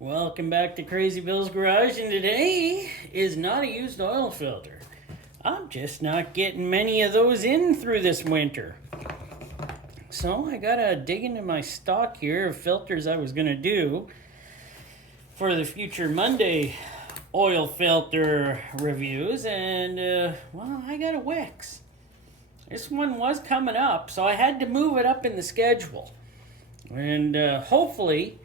Welcome back to Crazy Bill's Garage, and today is not a used oil filter. I'm just not getting many of those in through this winter. So I gotta dig into my stock here of filters I was gonna do for the future Monday oil filter reviews, and I got a Wix. This one was coming up, so I had to move it up in the schedule. And hopefully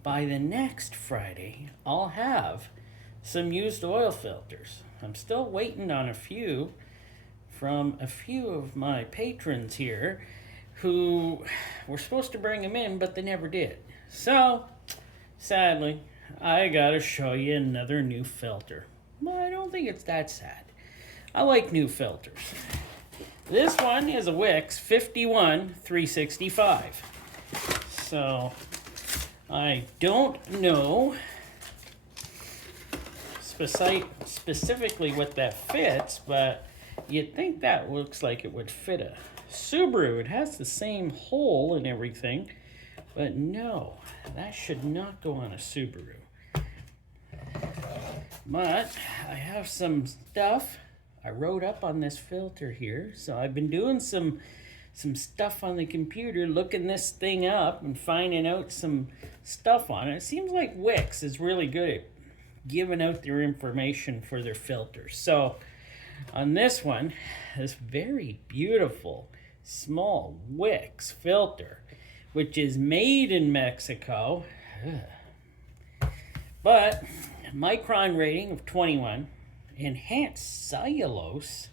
by the next Friday, I'll have some used oil filters. I'm still waiting on a few from a few of my patrons here who were supposed to bring them in, but they never did. So, sadly, I gotta show you another new filter. Well, I don't think it's that sad. I like new filters. This one is a Wix 51365. So, I don't know specifically what that fits, but you'd think that looks like it would fit a Subaru. It has the same hole and everything, but no, that should not go on a Subaru. But I have some stuff I wrote up on this filter here, so I've been doing some stuff on the computer, looking this thing up and finding out some stuff on it. It seems like Wix is really good at giving out their information for their filters. So on this one, this very beautiful small Wix filter, which is made in Mexico, but micron rating of 21, enhanced cellulose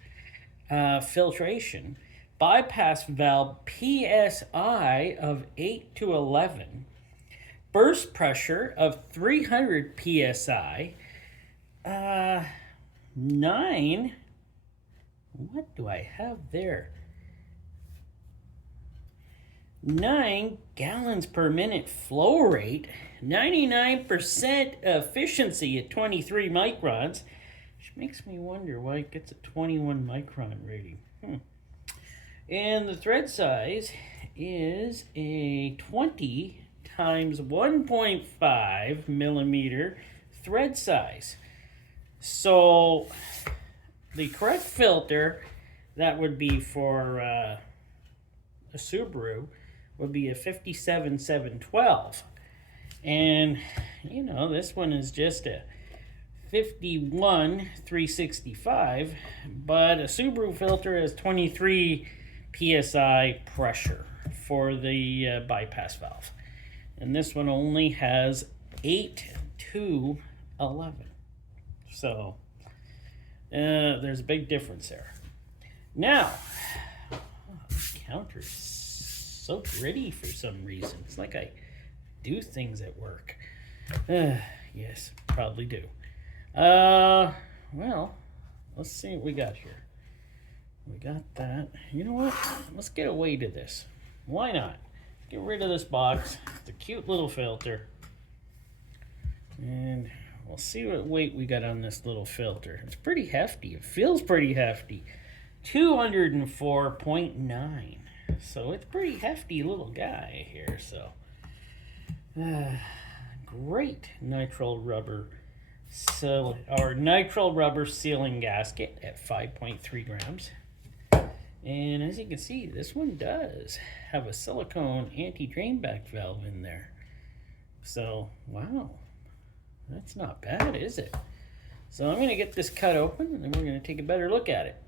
filtration, bypass valve PSI of 8 to 11, burst pressure of 300 PSI, 9, what do I have there? 9 gallons per minute flow rate, 99% efficiency at 23 microns, which makes me wonder why it gets a 21 micron rating. And the thread size is a 20 times 1.5 millimeter thread size. So the correct filter that would be for a Subaru would be a 57712. And you know, this one is just a 51365, but a Subaru filter has 23 PSI pressure for the bypass valve, and this one only has 8 to 11. So there's a big difference there. Now, this counter is so gritty for some reason. It's like I do things at work. Yes, probably do. Well, let's see what we got here. We got that. You know what? Let's get away to this. Why not? Get rid of this box. It's a cute little filter. And we'll see what weight we got on this little filter. It's pretty hefty. It feels pretty hefty. 204.9. So it's a pretty hefty little guy here. So, great nitrile rubber sealing gasket at 5.3 grams. And as you can see, this one does have a silicone anti-drain back valve in there. So, wow, that's not bad, is it? So I'm going to get this cut open, and then we're going to take a better look at it.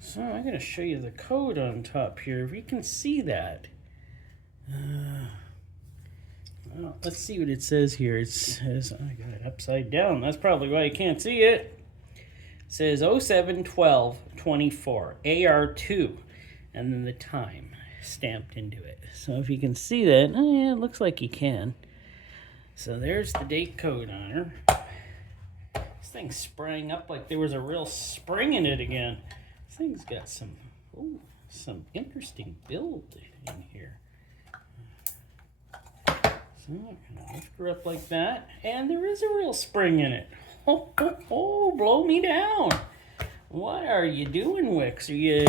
So I'm going to show you the code on top here, if you can see that. Well, let's see what it says here. It says, I got it upside down. That's probably why you can't see it. It says 071224 AR2, and then the time stamped into it. So if you can see that, oh yeah, it looks like you can. So there's the date code on her. This thing sprang up like there was a real spring in it again. This thing's got some interesting build in here. So I'm gonna lift her up like that, and there is a real spring in it. Oh, blow me down. What are you doing, Wix? Are you,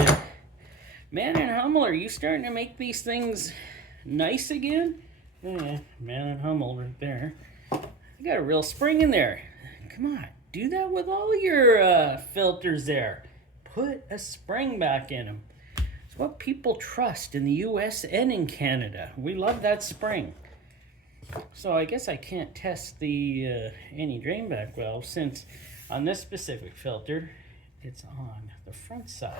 Mann+Hummel, are you starting to make these things nice again? Yeah, Mann+Hummel right there. I got a real spring in there. Come on, do that with all your filters there. Put a spring back in them. It's what people trust in the US and in Canada. We love that spring. So I guess I can't test the anti-drain back valve since on this specific filter, it's on the front side.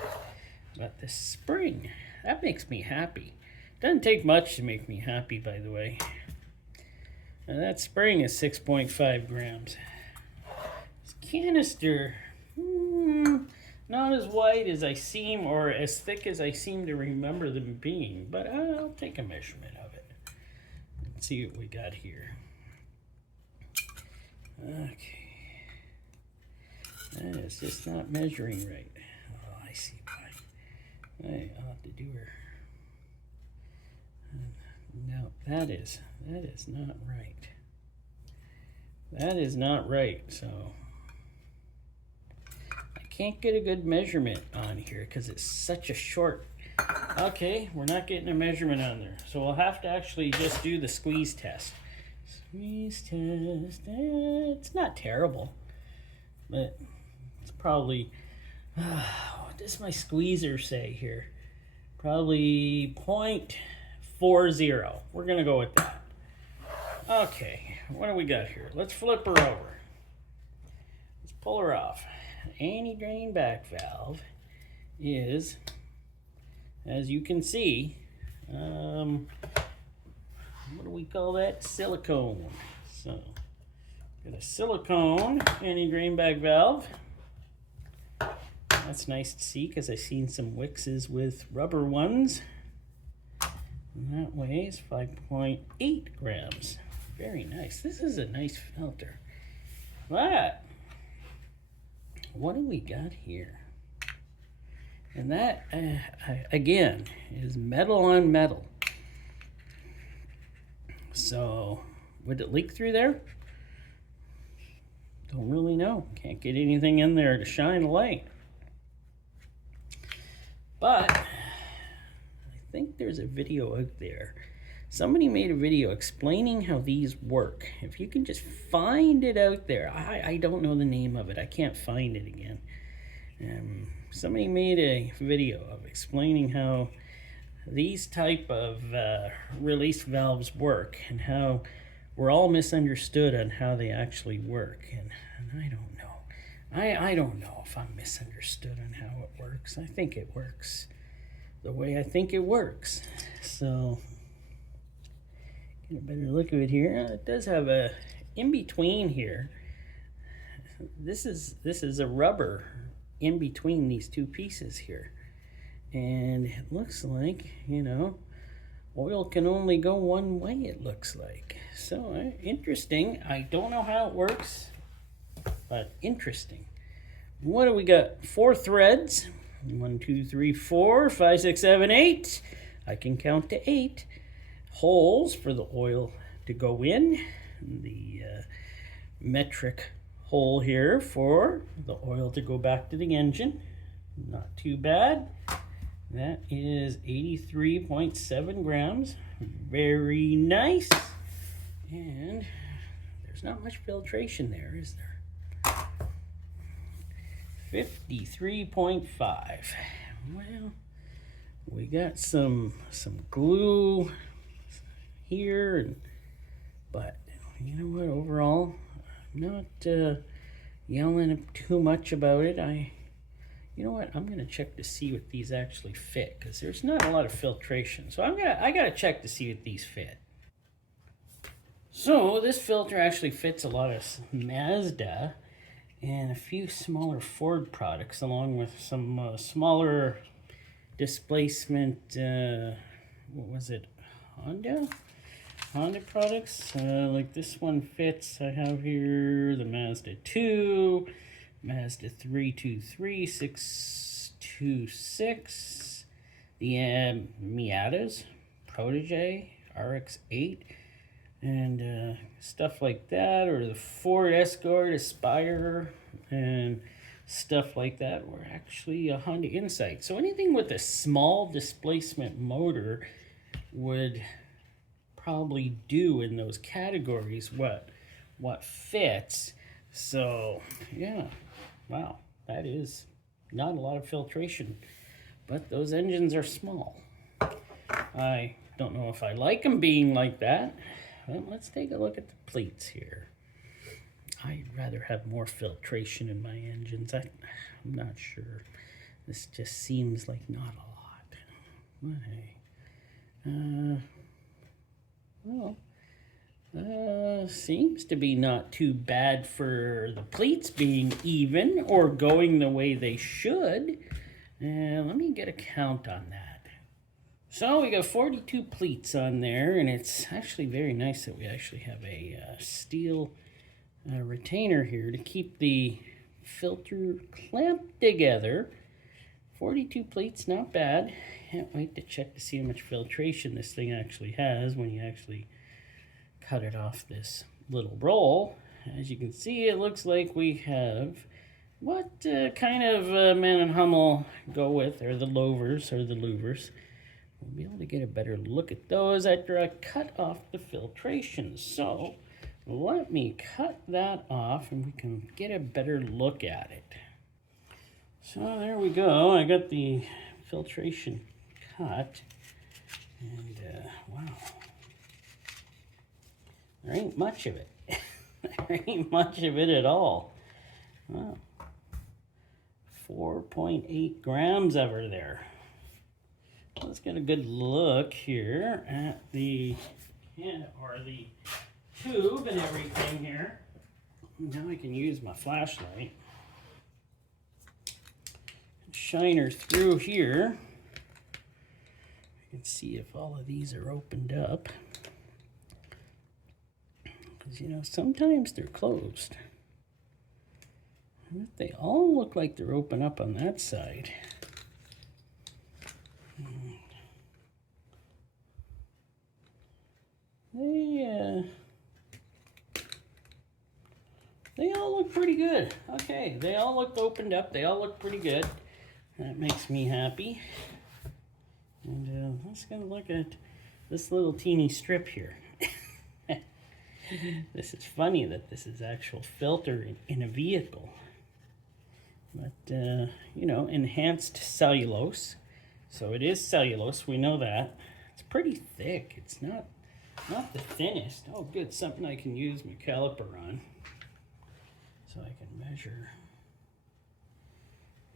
But the spring, that makes me happy. Doesn't take much to make me happy, by the way. Now that spring is 6.5 grams. This canister, not as wide as I seem or as thick as I seem to remember them being, but I'll take a measurement of it. Let's see what we got here. Okay. That is just not measuring right. Oh, I see why. I'll have to do her. No, that is not right. That is not right, so I can't get a good measurement on here because it's such a short. Okay, we're not getting a measurement on there, so we'll have to actually just do the squeeze test. Squeeze test. It's not terrible, but it's probably. What does my squeezer say here? Probably 0.40. We're gonna go with that. Okay, what do we got here? Let's flip her over. Let's pull her off. Anti-drain back valve is, as you can see, what do we call that? Silicone. So, got a silicone anti-drain back valve. That's nice to see because I've seen some Wixes with rubber ones. And that weighs 5.8 grams. Very nice. This is a nice filter. But what do we got here? And that, again, is metal on metal. So, would it leak through there? Don't really know. Can't get anything in there to shine a light. But I think there's a video out there. Somebody made a video explaining how these work. If you can just find it out there. I don't know the name of it. I can't find it again. Somebody made a video of explaining how these type of release valves work and how we're all misunderstood on how they actually work. And I don't know. I don't know if I'm misunderstood on how it works. I think it works the way I think it works. So, get a better look at it here. It does have a in between here. This is a rubber in between these two pieces here. And it looks like, you know, oil can only go one way, it looks like. So, interesting. I don't know how it works, but interesting. What do we got? 4 threads. 1, 2, 3, 4, 5, 6, 7, 8. I can count to 8. Holes for the oil to go in. The metric hole here for the oil to go back to the engine. Not too bad. That is 83.7 grams. Very nice. And there's not much filtration there, is there? 53.5. Well, we got some glue here, but you know what? Overall, I'm not yelling too much about it. You know what? I'm gonna check to see what these actually fit because there's not a lot of filtration. So I gotta check to see what these fit. So this filter actually fits a lot of Mazda and a few smaller Ford products, along with some smaller displacement, what was it, Honda products, like this one fits. I have here the Mazda 2, Mazda 323, 626, the Miatas, Protege, RX-8, and stuff like that, or the Ford Escort, Aspire, and stuff like that were actually a Honda Insight. So anything with a small displacement motor would probably do in those categories what what fits. So yeah, wow, that is not a lot of filtration, but those engines are small. I don't know if I like them being like that. Well, let's take a look at the pleats here. I'd rather have more filtration in my engines. I'm not sure. This just seems like not a lot. But hey, seems to be not too bad for the pleats being even or going the way they should. Let me get a count on that. So we got 42 pleats on there, and it's actually very nice that we actually have a steel retainer here to keep the filter clamped together. 42 pleats, not bad. Can't wait to check to see how much filtration this thing actually has when you actually cut it off this little roll. As you can see, it looks like we have what kind of Mann+Hummel go with, or the louvers or the louvers. We'll be able to get a better look at those after I cut off the filtration. So let me cut that off and we can get a better look at it. So there we go. I got the filtration cut, and wow, there ain't much of it. There ain't much of it at all. Wow. 4.8 grams of her there. Let's get a good look here at the the tube and everything here. Now I can use my flashlight. Shine her through here. You can see if all of these are opened up. Because, you know, sometimes they're closed. They all look like they're open up on that side. They all look pretty good. Okay, they all look opened up. They all look pretty good. That makes me happy. And let's go look at this little teeny strip here. This is funny that this is actual filter in a vehicle. But, you know, enhanced cellulose. So it is cellulose, we know that. It's pretty thick. It's not the thinnest. Oh, good, something I can use my caliper on. So I can measure.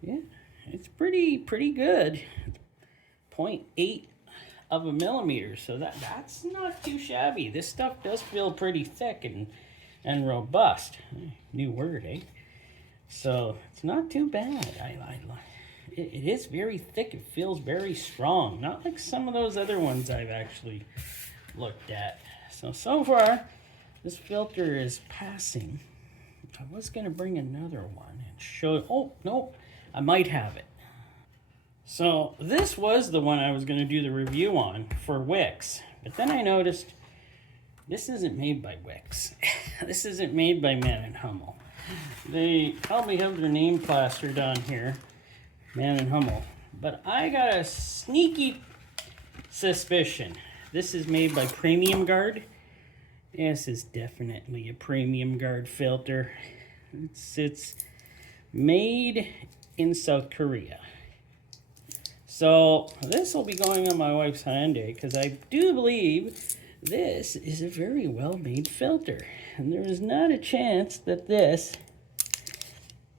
Yeah, it's pretty good. 0.8 of a millimeter, so that's not too shabby. This stuff does feel pretty thick and robust. New word, eh? So it's not too bad. It is very thick. It feels very strong. Not like some of those other ones I've actually looked at. So far, this filter is passing. I was going to bring another one and show. Oh, no, I might have it. So this was the one I was going to do the review on for Wix. But then I noticed this isn't made by Wix. This isn't made by Mann+Hummel. They probably have their name plastered on here, Mann+Hummel. But I got a sneaky suspicion. This is made by Premium Guard. This is definitely a Premium Guard filter. It's made in South Korea. So this will be going on my wife's Hyundai because I do believe this is a very well-made filter. And there is not a chance that this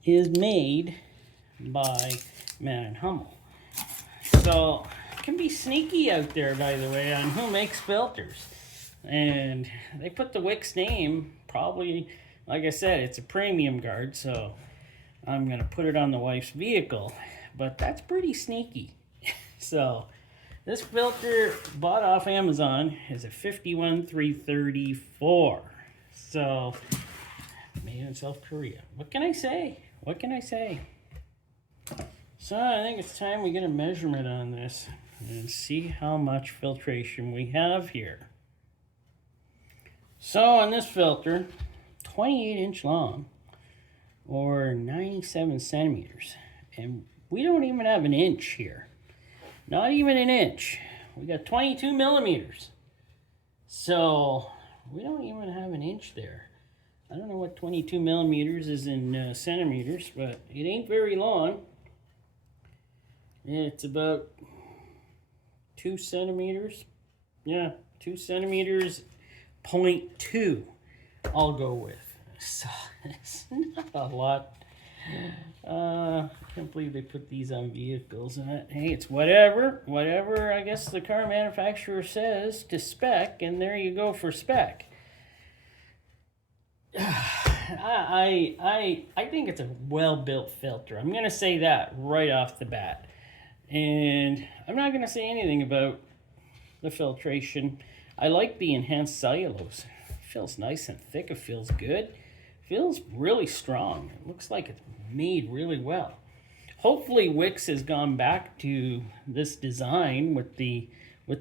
is made by Mann+Hummel. So it can be sneaky out there, by the way, on who makes filters. And they put the Wix name, probably, like I said, it's a Premium Guard, so I'm going to put it on the wife's vehicle. But that's pretty sneaky. So this filter bought off Amazon is a 51334. So made in South Korea. What can I say? What can I say? So I think it's time we get a measurement on this and see how much filtration we have here. So on this filter, 28-inch long, or 97 centimeters. And we don't even have an inch here. Not even an inch. We got 22 millimeters. So we don't even have an inch there. I don't know what 22 millimeters is in centimeters, but it ain't very long. It's about 2 centimeters. Yeah, 2 centimeters, 0.2 I'll go with. So it's not a lot. I can't believe they put these on vehicles. And hey, it's whatever I guess the car manufacturer says to spec, and there you go for spec. I think it's a well-built filter. I'm gonna say that right off the bat, and I'm not gonna say anything about the filtration. I like the enhanced cellulose. It feels nice and thick. It feels good. It feels really strong. It looks like it's made really well. Hopefully Wix has gone back to this design with the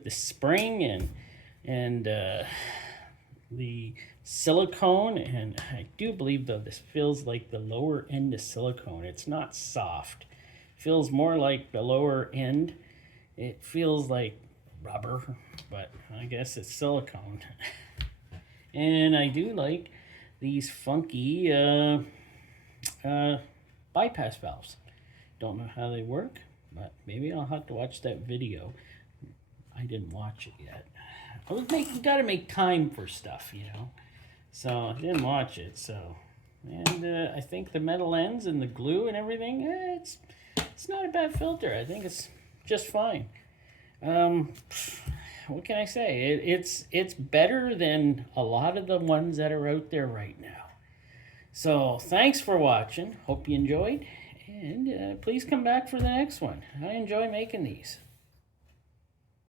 spring and the silicone, and I do believe though this feels like the lower end of silicone. It's not soft. It feels more like the lower end. It feels like rubber, but I guess it's silicone. And I do like these funky bypass valves. Don't know how they work, but maybe I'll have to watch that video. I didn't watch it yet. Gotta make time for stuff, you know. So I didn't watch it. So, and I think the metal ends and the glue and everything, it's not a bad filter. I think it's just fine. What can I say? It's better than a lot of the ones that are out there right now. So thanks for watching. Hope you enjoyed, and please come back for the next one. I enjoy making these.